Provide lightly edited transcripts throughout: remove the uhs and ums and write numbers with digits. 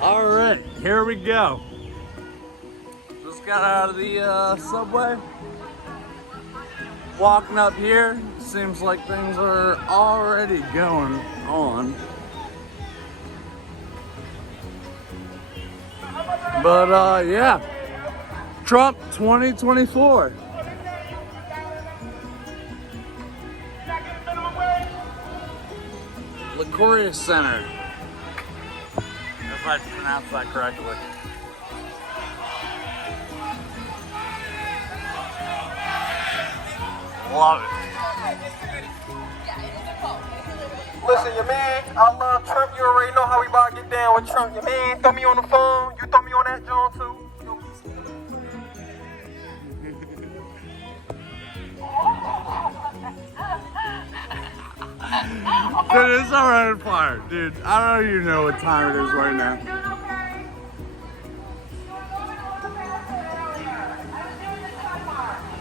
All right, here we go. Just got out of the subway. Walking up here, seems like things are already going on. But yeah, Trump 2024. LaCoria Center, if I pronounce that correctly. Love it. Listen, your man, I love Trump. You already know how we about to get down with Trump. Your man, throw me on the phone. You throw me on that John too. Dude, it's already on fire. Dude, I don't even know what time it is right now.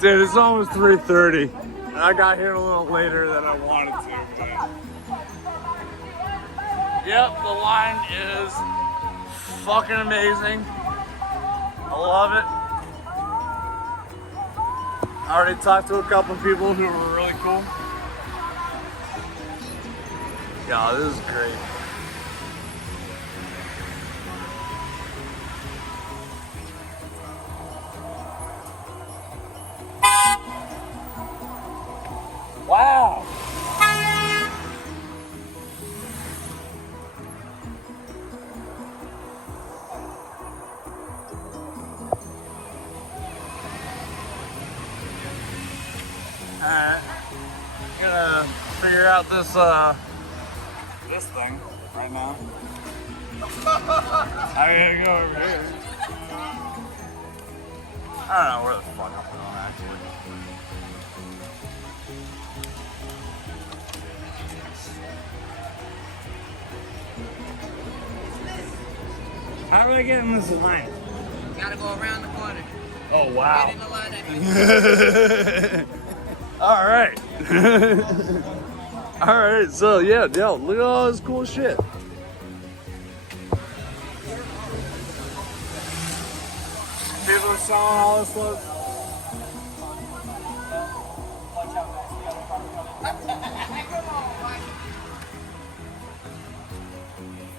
Dude, it's almost 3:30. And I got here a little later than I wanted to. But... Yep, the line is fucking amazing. I love it. I already talked to a couple people who were really cool. Yeah, this is great. Wow. Alright. I'm gonna figure out this thing right now. I'm gonna go over here. I don't know where the fuck I'm going actually. How do I get in this line? You gotta go around the corner. Oh wow. Get in the line. Alright. Alright, so yeah, look at all this cool shit. People are selling all this stuff.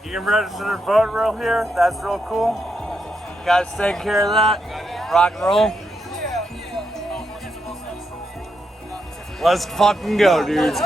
You can register to vote real here. That's real cool. Guys, take care of that. Rock and roll. Let's fucking go, dudes.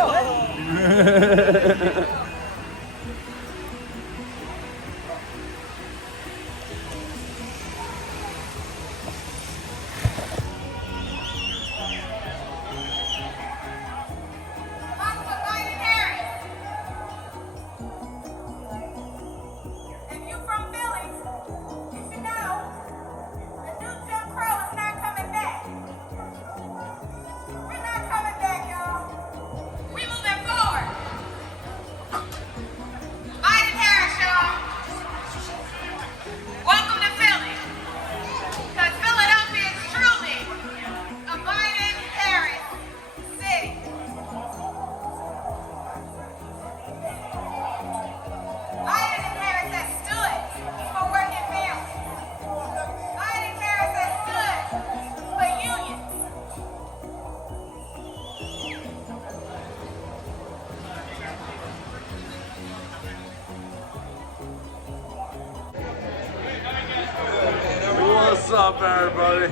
What's up, everybody?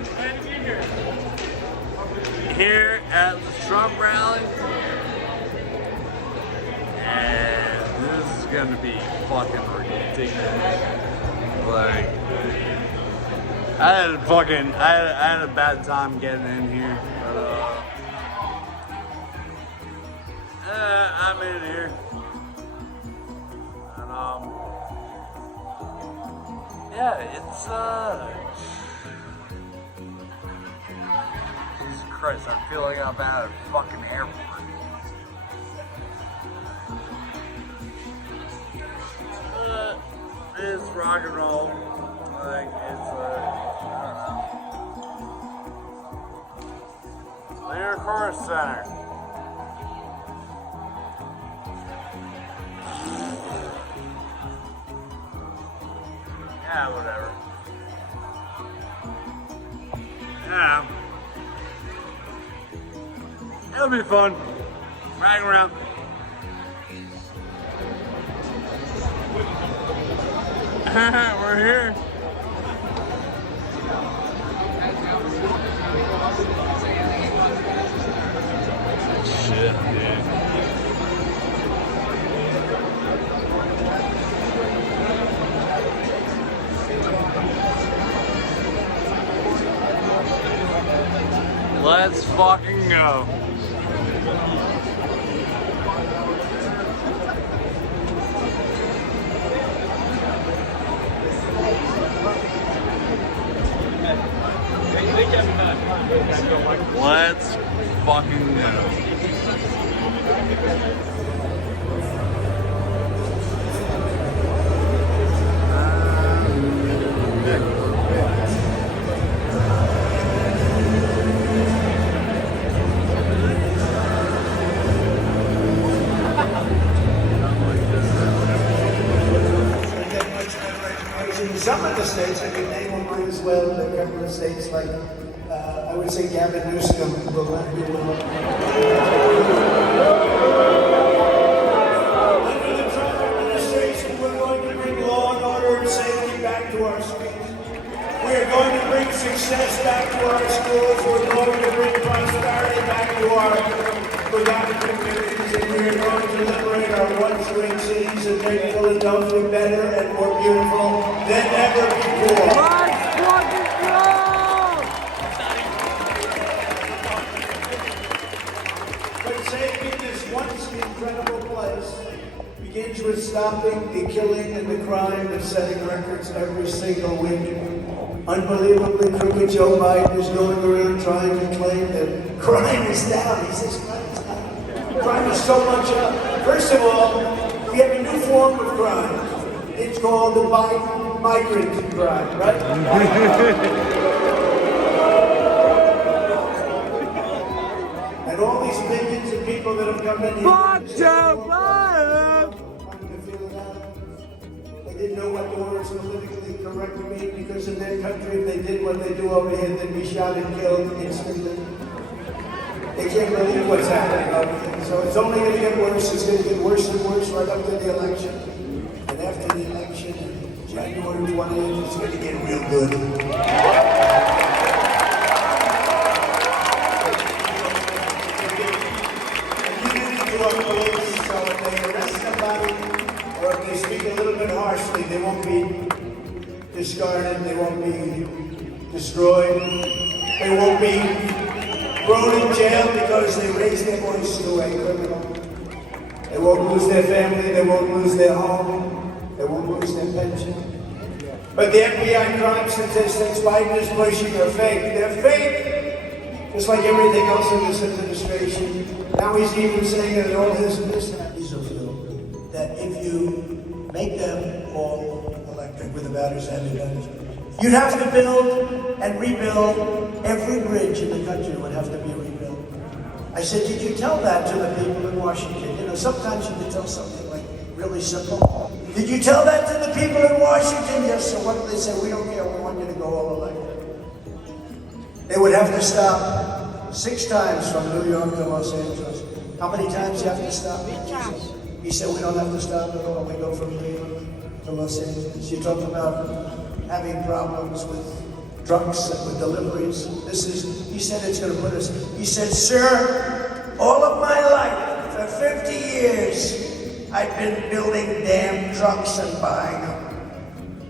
Here at the Trump rally, and this is gonna be fucking ridiculous. Like, I had a bad time getting in here, but I'm in here, and yeah, it's Jesus Christ, I feel like I'm at a fucking airport. It's rock and roll. Like, it's I don't know. Lear Chorus Center. Yeah, whatever. Yeah. It'll be fun. Riding around. We're here. Shit, dude. Let's fucking go. Let's fucking go. In some of the states, I can name them as well, there are a couple of states like, I would say Gavin Newsom will not be able to. Under the Trump administration, we're going to bring law and order and safety back to our streets. We are going to bring success back to our schools. We're going to bring prosperity back to our forgotten communities, and we are going to liberate our once great cities and make Philadelphia better and more beautiful than ever before. Let's fucking go! But saving this once incredible place begins with stopping the killing and the crime and setting records every single week. Unbelievably crooked Joe Biden is going around trying to claim that crime is down. He says crime is down. Crime is so much up. First of all, we have a new form of crime. It's called the migrant crime, right? And all these millions of people that have come in here. Fuck Joe Biden! They didn't know what the words politically correct mean because in their country, if they did what they do over here, they'd be shot and killed instantly. They can't believe what's happening over here. So it's only going to get worse. It's going to get worse and worse right up to the election. And after the election, January 28th, it's going to get real good. Immunity to our police, so if they arrest somebody, or if they speak a little bit harshly, they won't be discarded, they won't be destroyed, they won't be thrown in jail because they raised their voice to a criminal. They won't lose their family, they won't lose their home, they won't lose their pension. But the FBI crime statistics Biden is pushing are fake. They're fake, just like everything else in this administration. Now he's even saying that all his studies will feel that if you make them all electric with the batteries and the batteries, you'd have to build and rebuild every bridge in the country would have to be rebuilt. I said, did you tell that to the people in Washington? You know, sometimes you can tell something like really simple. Did you tell that to the people in Washington? Yes, so what did they say? We don't care, we want you to go all electric. They would have to stop 6 times from New York to Los Angeles. How many times you have to stop? He said, we don't have to stop at all. We go from New York to Los Angeles. You talk about having problems with trucks and with deliveries. He said it's going to put us, he said, sir, all of my life, for 50 years, I've been building damn trucks and buying them.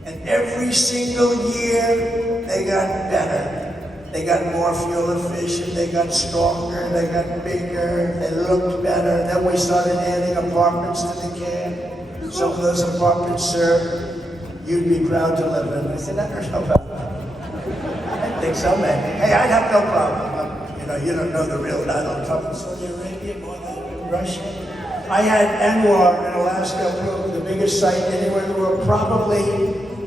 And every single year, they got better. They got more fuel efficient, they got stronger, they got bigger, they looked better. Then we started adding apartments to the camp. Some of those apartments, sir, you'd be proud to live in. I said, I don't know about that. I think so, man. Hey, I'd have no problem. You know, you don't know the real Donald Trump in Saudi Arabia, more than Russia. I had Anwar in Alaska, the biggest site anywhere in the world, probably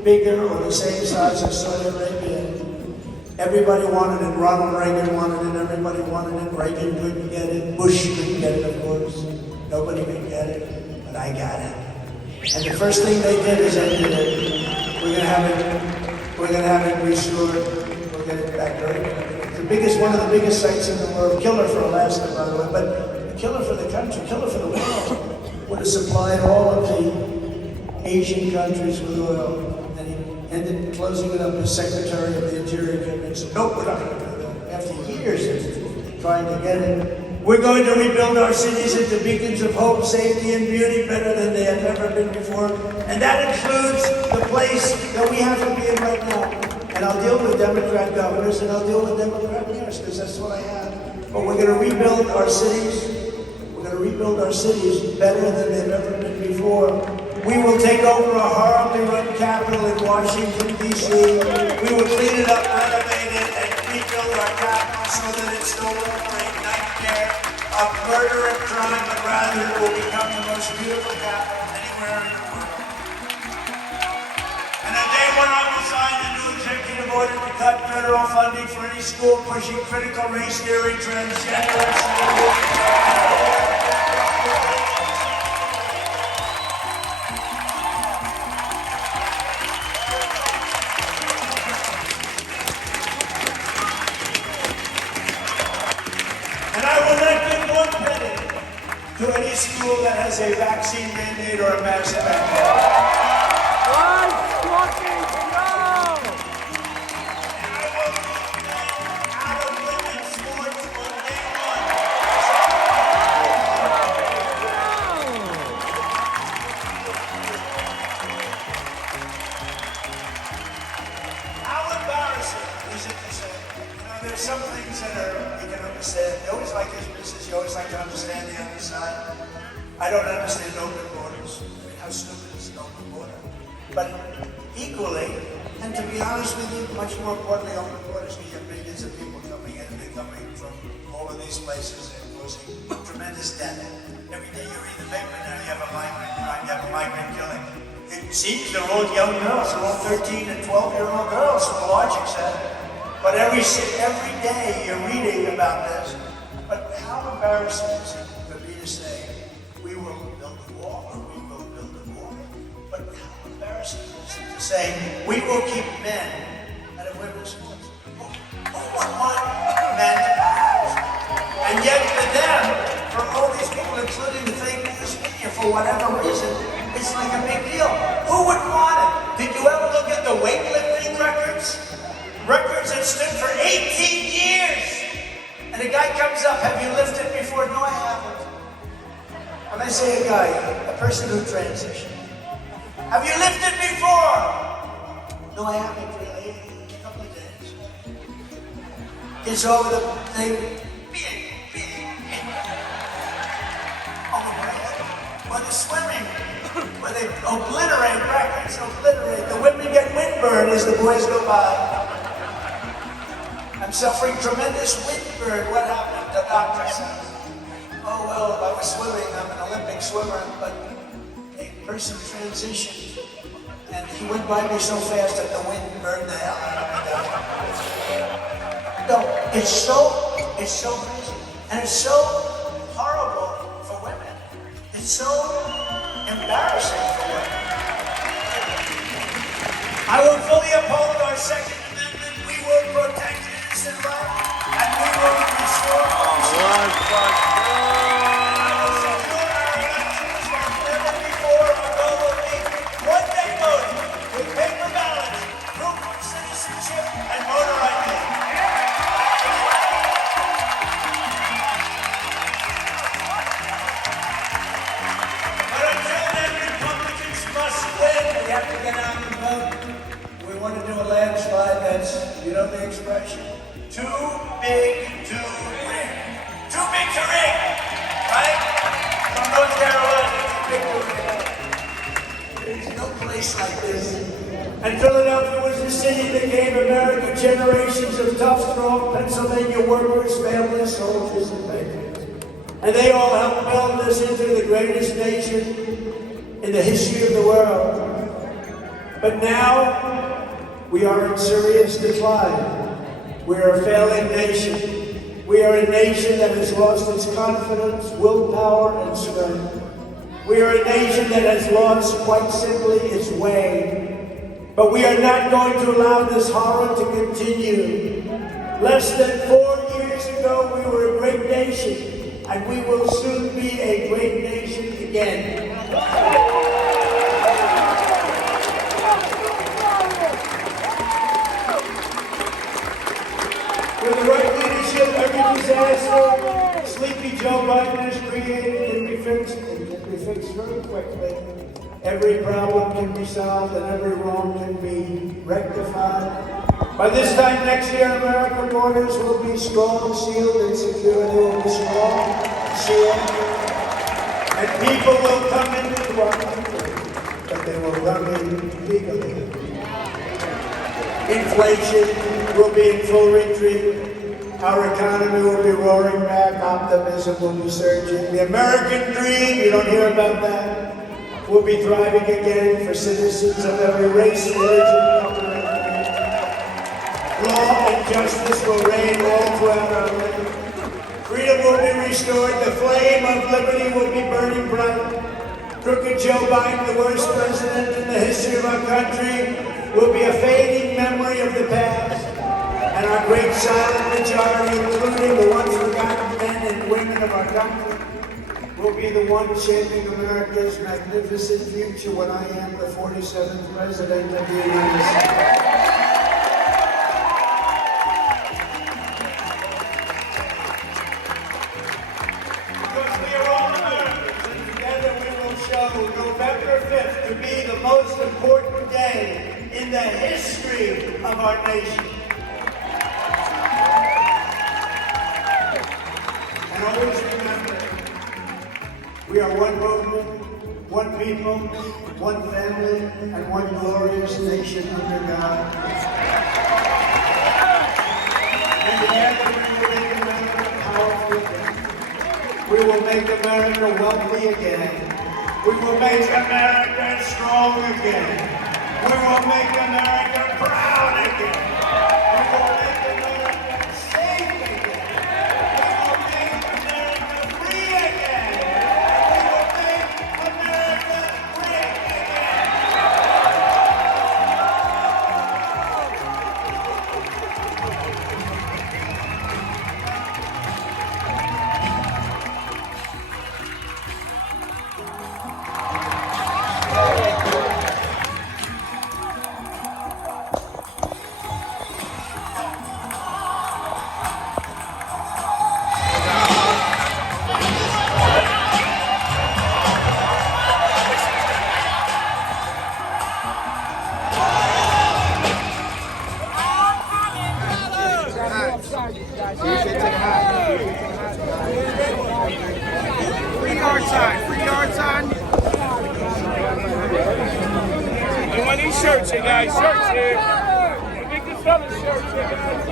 bigger or the same size as Saudi Arabia. Everybody wanted it. Ronald Reagan wanted it. Everybody wanted it. Reagan couldn't get it. Bush couldn't get it, of course. Nobody could get it, but I got it. And the first thing they did is ended it. We're gonna have it. We're gonna have it restored. We'll get it back right. One of the biggest sites in the world. Killer for Alaska, by the way, but a killer for the country, killer for the world. Would have supplied all of the Asian countries with oil, and he ended closing it up as Secretary of the Interior Cabinet. So, nope, we're not going to do that. After years of trying to get it, we're going to rebuild our cities into beacons of hope, safety, and beauty better than they have ever been before. And that includes the place that we have to be in right now. And I'll deal with Democrat governors and I'll deal with Democrat mayors because that's what I have. But we're going to rebuild our cities. We're going to rebuild our cities better than they've ever been before. We will take over a horribly run capital in Washington, D.C. We will clean it up, renovate it, and rebuild our capital so that it's no longer a nightmare of murder and crime, but rather it will become the most beautiful capital anywhere in the world. And the day when I will sign the new executive order to cut federal funding for any school pushing critical race theory, transgender, and to any school that has a vaccine mandate or a mask mandate. There's some things that you can understand. You always like his business, you always like to understand the other side. I don't understand open borders. I mean, how stupid is an open border? But equally, and to be honest with you, much more importantly, open borders, we have millions of people coming in and they're coming from all of these places and causing tremendous death. Every day you read the paper now, you have a migrant crime, you have a migrant killing. It seems they're all young girls, they're all 13 and 12-year-old girls from the logic set. But every day you're reading about this. But how embarrassing is it for me to say, we will build a wall or we will build a wall? But how embarrassing is it to say, we will keep men out of women's sports? Who would want men to be? And yet for them, for all these people, including the fake news media, for whatever reason, it's like a big deal. Who would want it? Did you ever look at the weightlifting records? Records that stood for 18 years. And a guy comes up, have you lifted before? No, I haven't. When I say a guy, a person who transitioned. Have you lifted before? No, I haven't really. A couple of days. Gets over the thing. Oh, or the swimming, where they obliterate records, obliterate. The women get windburn as the boys go by. I'm suffering tremendous windburn. What happened? The doctor says, oh, well, I was swimming. I'm an Olympic swimmer, but a person transitioned, and he went by me so fast that the wind burned the hell out of me. No, it's so crazy, and it's so horrible for women. It's so embarrassing for women. I will fully uphold our Second Amendment. We will protect innocent life, and we will restore you know the expression? Too big to ring. Too big to ring, right? From North Carolina, too big to ring. There's no place like this. And Philadelphia was the city that gave America generations of tough, strong Pennsylvania workers, families, soldiers, and patriots. And they all helped build us into the greatest nation in the history of the world. But now, we are in serious decline. We are a failing nation. We are a nation that has lost its confidence, willpower, and strength. We are a nation that has lost, quite simply, its way. But we are not going to allow this horror to continue. Less than 4 years ago, we were a great nation, and we will soon be a great nation again. With the right leadership, every disaster Sleepy Joe Biden has created can be fixed. It can be fixed very quickly. Every problem can be solved and every wrong can be rectified. By this time next year, American borders will be strong, sealed, and secure. They will be strong, sealed, and people will come into our country, but they will come in legally. Inflation will be in full retreat. Our economy will be roaring back. Optimism will be surging. The American dream, you don't hear about that, will be thriving again for citizens of every race, religion, color, and creed. Law and justice will reign all throughout our land. Freedom will be restored. The flame of liberty will be burning bright. Crooked Joe Biden, the worst president in the history of our country, will be a fading memory of the past. And our great silent majority, including the once forgotten men and women of our country, will be the ones shaping America's magnificent future when I am the 47th President of the United States. Because we are all Americans, and together we will show November 5th to be the most important day in the history of our nation. And always remember, we are one movement, one people, one family, and one glorious nation under God. And together we will make America powerful again. We will make America wealthy again. We will make America strong again. We will make America proud again. We will make America safe again. We will make America free again. We will make America great again. Free yard sign, free yard sign. You want these shirts here, guys? Shirts here. Make this fellas shirts here, guys.